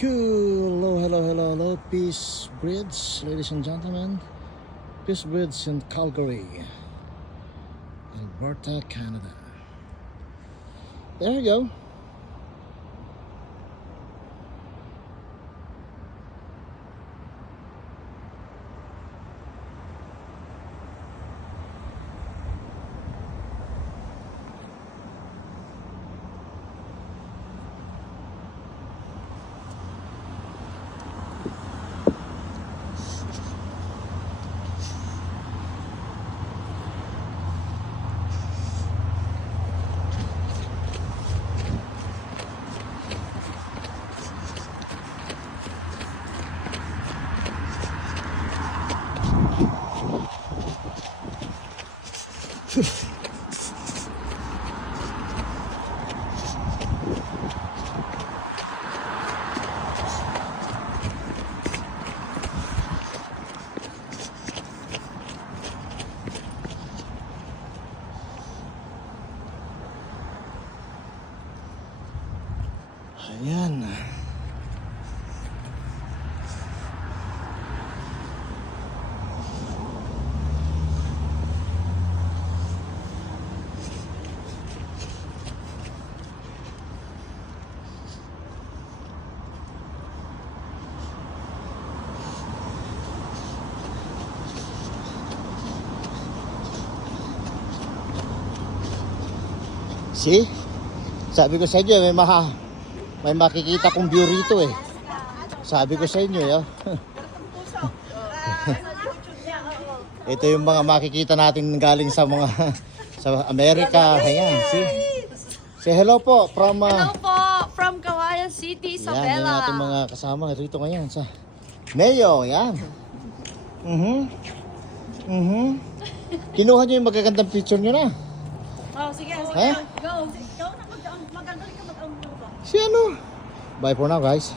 Hello, hello, hello, hello, Peace Bridge, ladies and gentlemen. Peace Bridge in Calgary, Alberta, Canada. There you go. Ayan. See? Sabi ko sa inyo, may makikita kong view rito eh. Sabi ko sa inyo, eh. Ito yung mga makikita natin galing sa mga sa Amerika. Ayan, see? Say hello po from Hello po, from Kawayan City, yan, yung Isabela. ating mga kasama rito ngayon sa Mayo, yan. Kinuha nyo yung magagandang picture nyo na. Oh, sige, sige. Eh? Go. Ikaw na maganda ka mag-ang. Si ano? Bye for now, guys.